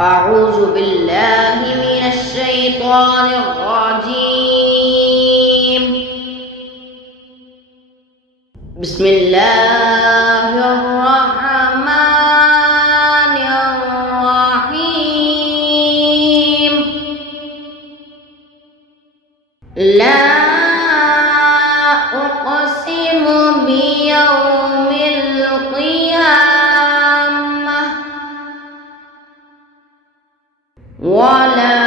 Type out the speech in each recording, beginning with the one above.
أعوذ بالله من الشيطان الرجيم. بسم الله الرحمن الرحيم. لا أقسم بيوم القيامة ولا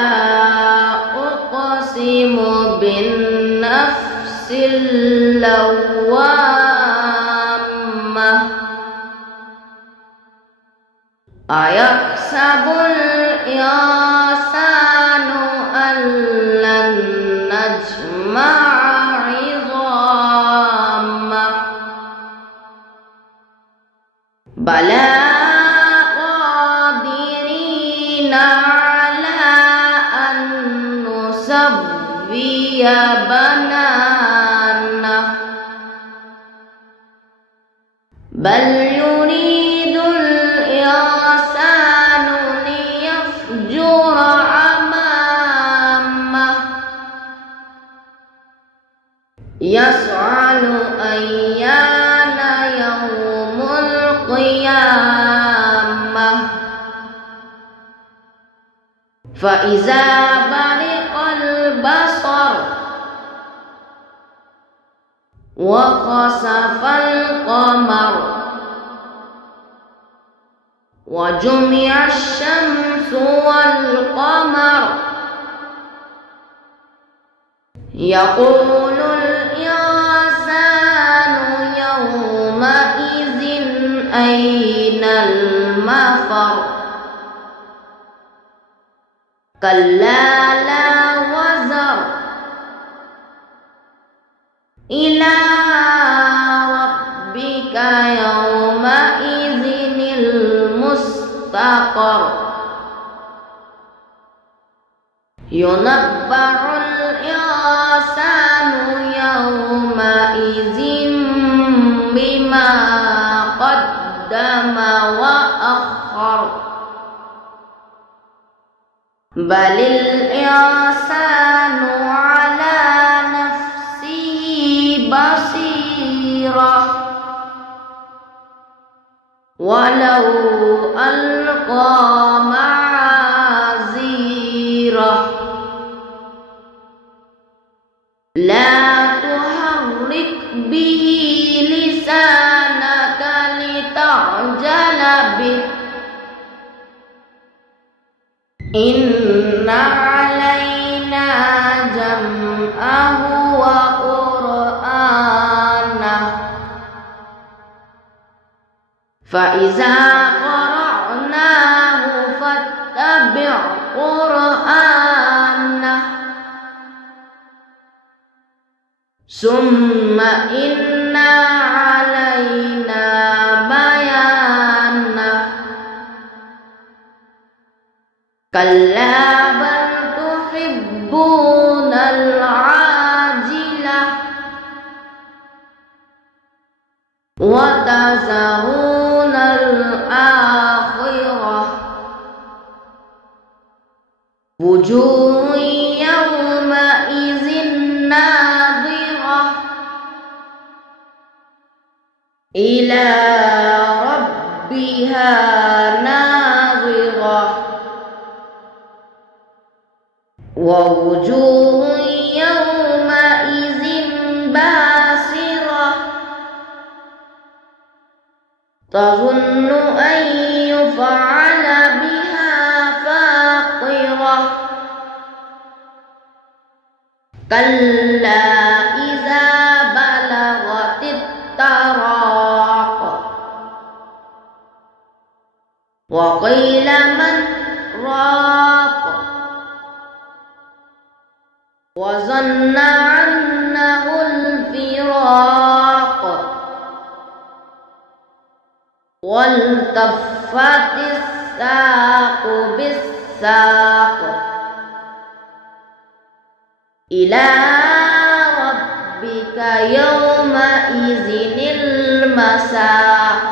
أقسم بالنفس اللوامة أيحسب الإنسان أن لن نجمع عظامه بلى قادرين على أن نسوي بنانه بل يريد الإنسان ليفجر أمامه يسأل أيان يوم القيامة فإذا برق البصر وخسف القمر وجمع الشمس والقمر يقول الإنسان يومئذ أين المفر كلا لا وزر إلى ربك يومئذ المستقر ينبأ الإنسان يومئذ بما قدم وأخر بل الإنسان على نفسه بصيرة ولو ألقى معاذيره لا تحرك به لسانك لتعجل به إن علينا جمعه وقرآنه فإذا قرأناه فاتبع قرآنه ثم إن علينا بيانه كلا بل تحبون العاجلة وتذرون الآخرة وجوه يومئذ ناظرة إلى ربها ناظرة ووجوه يومئذ باسرة تظن أن يفعل بها فاقرة كلا إذا بلغت التراق وقيل من راق وظن أنه الفراق والتفت الساق بالساق إلى ربك يومئذ المساق